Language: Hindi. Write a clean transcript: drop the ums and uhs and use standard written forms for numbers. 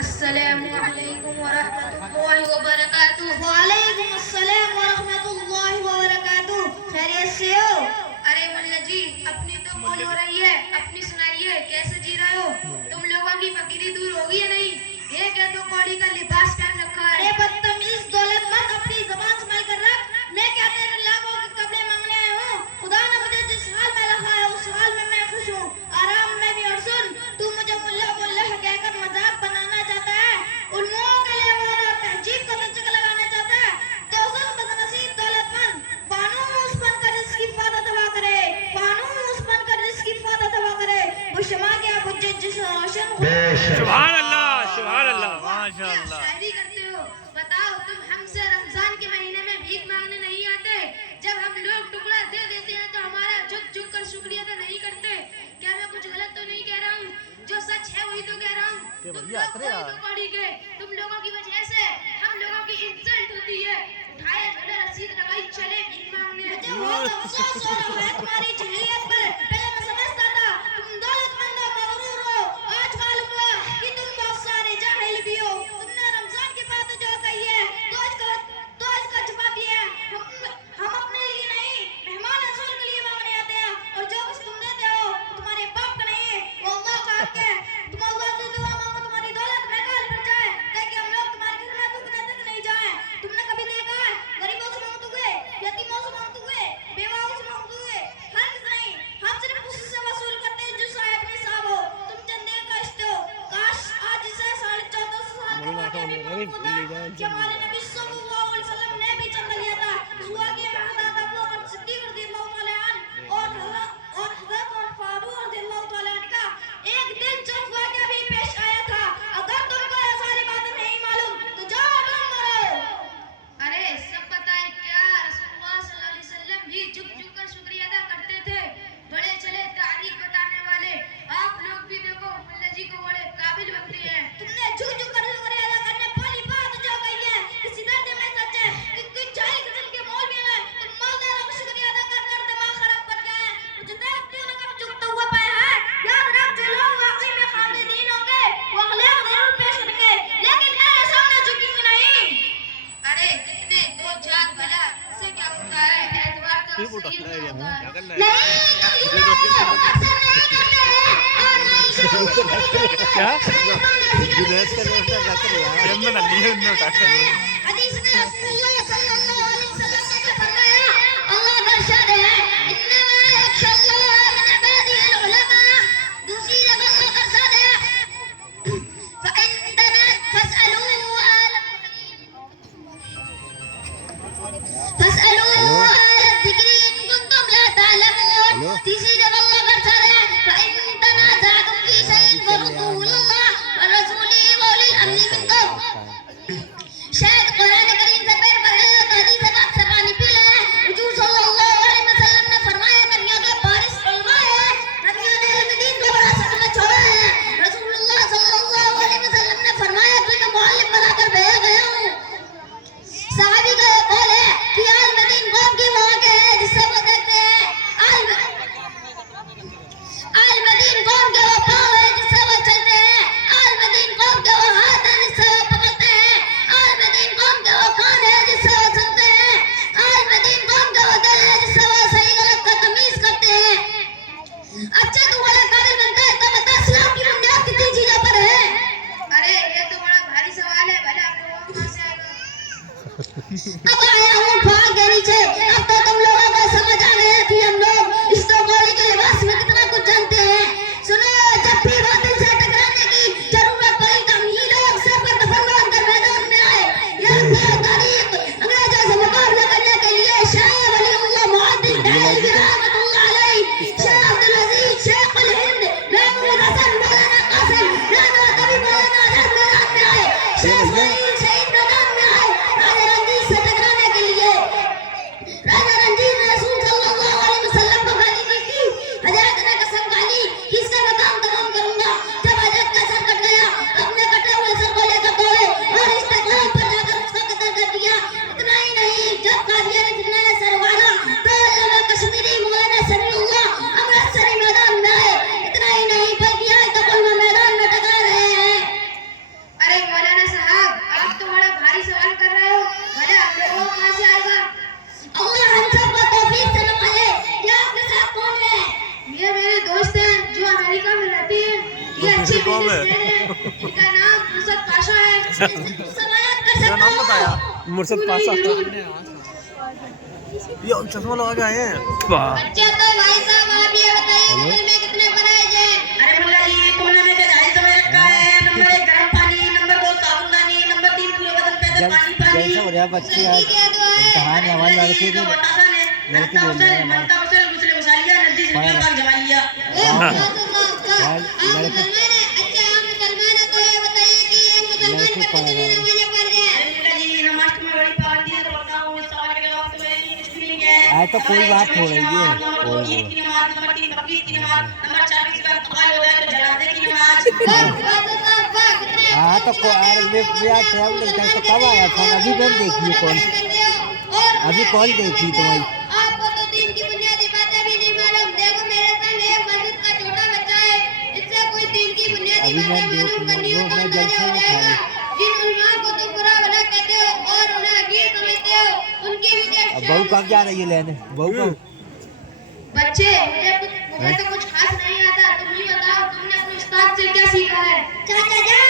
अस्सलामुअलैकुम वरहमतुल्लाहि वबरकातुहू। वालेकुम अस्सलाम व रहमतुल्लाहि व बरकातुहू। खैरियत से हो? अरे मुल्ला जी, अपनी तो मौज हो रही है, अपनी सुनाइए, कैसे जी रहे हो? तुम लोगों की फकीरी दूर होगी या नहीं? ये क्या तो कौड़ी का लिबास पहन रखा है? अरे बदतमीज दौलतमंद, अपनी जुबान संभाल कर रख। मैं क्या तेरे लाखों के कपड़े मांगने आया हूँ? खुदा ने मुझे जिस हाल में रखा है उस हाल में मैं खुश हूँ, आराम में भी। और सुन, तू मुझे मुल्ला मुल्ला कहकर मजाक बनाना चाहता है, उल्लुओं के लिए और तहजीब को चक्कर लगाना चाहता है। तो सुन बदनसीब दौलतमंद, फानूस बनकर इसकी हिफाजत हवा करे, फानूस बनकर इसकी हिफाजत हवा करे। वो शमा क्या बुझे जिस रोशन सुभान अल्लाह, सुभान अल्लाह, माशाअल्लाह। शायरी करते हो? बताओ, तुम हमसे रमजान के महीने में भीख मांगने नहीं आते? जब हम लोग टुकड़ा दे देते हैं तो हमारा झुक झुक कर शुक्रिया तो नहीं करते? क्या मैं कुछ गलत तो नहीं कह रहा हूँ? जो सच है वही तो कह रहा हूँ। तुम लोगों की वजह से हम लोगों की इंसल्ट होती है। उठाए झोले, रसीद लगाई, चले भीख मांगने। मुझे बहुत अफसोस हो रहा है तुम्हारी जहलियत पर। पहले मैं समझता था तुम दौलतमंद हो, मगरूर हो। आज मालूम हुआ कि तुम बहुत सारे जाहिल भी हो। तुमने रमजान की बात जो कही है तो इसका जवाब दिया है। हम अपने लिए नहीं, मेहमान रसूल के लिए मांगने आते हैं। और जो कुछ तुम देते हो तुम्हारे बाप का नहीं है, वो अल्लाह का हक है। तुम अल्लाह से दुआ मांगो तुम्हारी दौलत बेकार बढ़ जाए, ताकि हम लोग तुम्हारी खिदमत में तक नहीं जाए। तुमने कभी देखा है गरीबों से मांगते हुए, यतीमों से मांगते हुए, बेवाओं से मांगते हुए? हर नहीं, हम सिर्फ उससे वसूल करते हैं जो साहिब निसाब हो। तुम चंदे का इष्ट हो। काश आज से 1450 साल के वाक़े में कि हमारे नबी सल्लल्लाहु अलैहि वसल्लम ने भी चंदा लिया था। सुआ के महदाद अबू बकर सिद्दीक रज़ियल्लाहु तआला अन्हु और हज़रत फारूक रज़ियल्लाहु तआला अन्हु का एक दिलचस्प वाक़या भी पेश आया था। अगर तुमको ये सारी बातें नहीं मालूम तो जाओ ढूंढ करो। अरे सब पता है क्या? रसूलुल्लाह सल्लल्लाहु अलैहि वसल्लम भी झुक झुक कर शुक्रिया अदा करते थे। बड़े चले तारीफ बताने वाले। आप लोग भी देखो, मुल्ला जी को बड़े काबिल बनते हैं। तुमने झुक झुक कर शुक्रिया अदा करने वाली बात जो कही है किसी दर्द में सच है कि कुछ जाहिल किस्म के मौलवी हैं। तुम मालदारों को शुक्रिया अदा कर कर दिमाग खराब कर गए हैं। मुझे देखते हो कब झुकता हुआ पाया है। याद रख, जो लोग वाकई में खालिदीन होंगे वो अखलाक जरूर पेश करेंगे, लेकिन मेरे सामने झुकेंगे नहीं। अरे कितने दो चार भला, इससे क्या होता है? एतवार तो सही होता है। नहीं, तुम झूठे हो, अक्सर नहीं करते हैं और नहीं क्या? जुनेद का दोस्त है हदीस में रसूलुल्लाह सल्लल्लाहु अलैहि वसल्लम ने फरमाया, अल्लाह का इरशाद है, इन्नमा यख्शल्लाह मिन इबादिहिल उलमा। दूसरी जगह अल्लाह का इरशाद है, फइन्ना फसअलू अहल ज़िक्रि इन कुंतुम ला तालमून। तीसरी जगह अल्लाह का इरशाद है, फइन तनाज़अतुम फी शैइन फरुद्दूहु इलल्लाह व रसूलिही व उलिल अम्रि मिनकुम। शायद कुरान करीम से पैर पढ़े हो तो हदीस पाक से पानी पी ले। हुजूर सल्लल्लाहु अलैहि वसल्लम ने फरमाया, दुनिया के बारिश उलमा है, दुनिया ने इल्म दीन को विरासत में छोड़ा है। रसूलुल्लाह सल्लल्लाहु अलैहि वसल्लम ने फरमाया, तुम्हें मुअल्लिम बनाकर भेजा गया हूँ। सहाबी का ये कौल है कि आलिम दीन कौम की वो आंखें हैं जिससे वो देखते हैं, आलिम दीन कौम के वो पाँव है जिससे वो चलते हैं, आलिम दीन कौम के वो हाथ है जिससे वो पकड़ते हैं, आलिम दीन कौम के वो कान है जिससे वो सुनते हैं, आलिम दीन कौम के वो दिल है जिससे वो सही गलत का तमीज करते हैं। अच्छा, तू बड़ा काबिल बनता है तो बता, इस्लाम की बुनियाद कितनी चीजों पर है? अरे ये तो बड़ा भारी सवाल है, भला आप लोगों को कहाँ से आएगा? अब आया हूँ भाग के नीचे। अब तो तुम लोगों को समझ आ गया कि हम लोग इस तो गोली के लिबास में कितना कुछ जानते हैं। सुनो, जब भी बातिल से टकराने की जरूरत पड़ी तो हम ही लोग सर पर दफन बांध कर मैदान में आए। यह तारीख अंग्रेजों से मुकाबला करने के लिए शाह वलीउल्लाह मुअद्दिब दहलवी रहमतुल्लाह अलैह, शाह अब्दुल अजीज शेख अल हिंद महमूद हसन मौलाना कासिम राना कभी मौलाना आजाद मैदान में आए। शेख वली शहीद मैदान में आए। राजा रंजीत से टकराने के गाँव में। इनका नाम मुर्शद पाशा है। समाप्त कर मेरा नाम सकता बताया हूँ। मुर्शद पाशा। ये चश्मा लगा के आए हैं। वाह बच्चे तो भाई साहब आप ये बताइए होटल में कितने बनाए जाए? अरे मुल्ला जी तुमने में क्या ढाई समझ रखा है? नंबर 1 गर्म पानी, नंबर 2 साबुनदानी, नंबर 3 पूरे बदन पे पानी पानी। जैसा हो रहा बच्चे आज इम्तहान है हमारे लड़के के लड़के बोल रहे हैं हमारे मनता उसल गुस्ले गुसालिया नदी से निकल भाग जमालिया। मुसलमान है। अच्छा हम मुसलमान है तो ये बताइए कि एक मुसलमान लड़के पर पढ़ कितनी रहे हैं। नमाजें पढ़ रहे हैं? अरे मुल्ला जी नमाज में बड़ी पाबंदी है तो बताऊं इस सवाल के जवाब तो मेरे लिए कुछ भी नहीं है। आज तो कोई बात हो रही है। नंबर 2 ईद की नमाज, नंबर 3 बकरीद की नमाज, नंबर 4 किसी का इंतकाल हो जाए तो जनाजे की नमाज। हाँ तो ट्रैवल करके कब आया फोन? अभी मैंने देखी है कॉल, अभी कॉल देखी तुम्हारी। आपको तो दीन की बुनियादी बातें भी नहीं मालूम। देखो मेरे संग एक मस्जिद का छोटा बच्चा है, इससे कोई दीन की बुनियादी अभी मैं बातें मालूम करनी हो वो तो मैं अंदाजा जलसे हो में जाएगा। था। जिन उलमा को तुम बुरा भला कहते हो और उन्हें हकीर समझते हो, उनकी भी अब बहू कब जा रही है लेने? बहू कब? बच्चे मुझे तो कुछ खास नहीं आता। तुम ही बताओ तुमने अपने उस्ताद से क्या सीखा है? चाचा जान